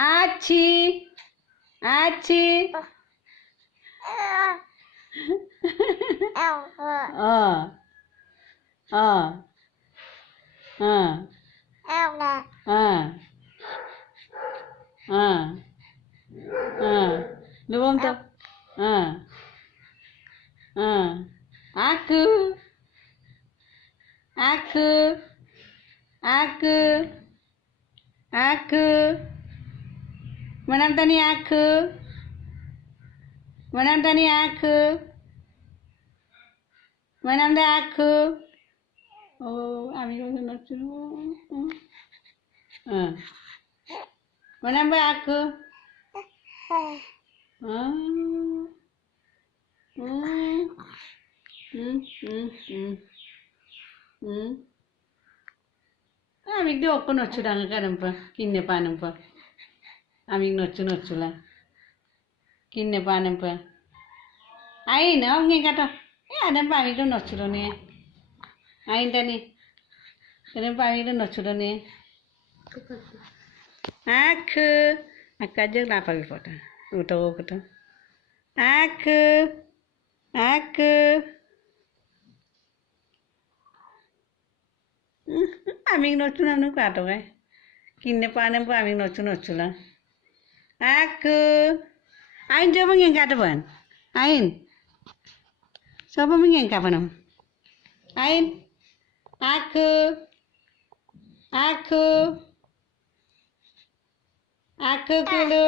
আছি আছি অ অ অ অ অ నువ్వంతా ఆకు ఆకు ఆకు ఆకు మనంతని ఆకు మనంతని ఆకు మనందే ఆకు ఓ আমি নচ্ছু మనంబే ఆకు আমি একটু অক্ষ নচ্ছু ডাঙা কারম্প কিনে পানম্প আমি নচ্ছু নচ্ছুলা কিনে পানম্প আইন অঙ্গে কাটো আদম্প আমি একটু নচ্ছুলো নিয়ে আইন টানি আদম্প আমি একটু নচ্ছুলো নিয়ে ఆకు అక్కజ లాపవి పోట ఊట ఒకట ఆకు ఆకు আমি নচ্ছু నువ్వు కాటగా కింద పానపు আমি నొచ్చు నొచ్చులా ఆకు ఆయన coba ngeng kataban ain coba ngeng kapanam ain aku aku aku kulu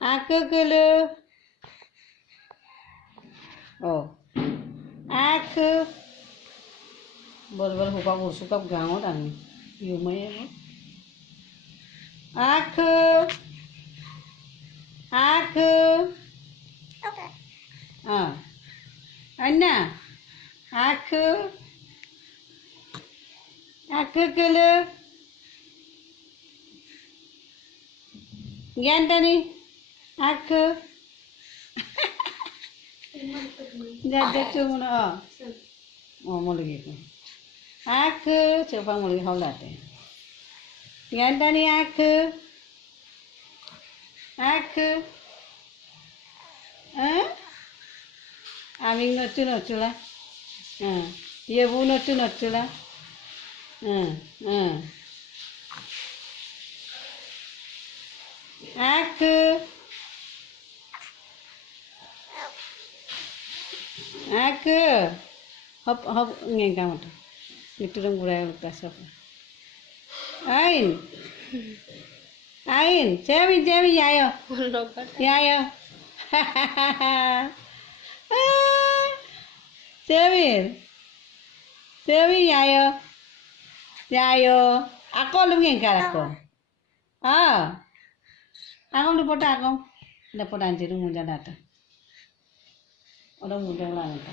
aku kulu oh aku bol-bol hukap ursukap gangot ani yumay aku aku Anna aku aku kulu Gantani aku jadi cuma mau lagi tu aku coba mau lagi haulat Gantani aku আমি নচ্ছু নচ্ছুলা ইয়ে বউ নচ্ছু নচ্ছুলা aku aku hop hop ngeng kamu tuh itu dong budaya lukas apa ain cewi cewi ayo ayo cewi cewi ayo ayo aku lu ngeng aku aku lu pota aku dapat anjir muda data orang muda lah aku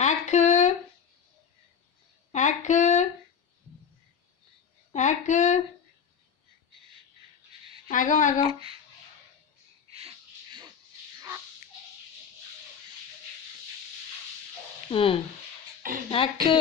aku aku aku aku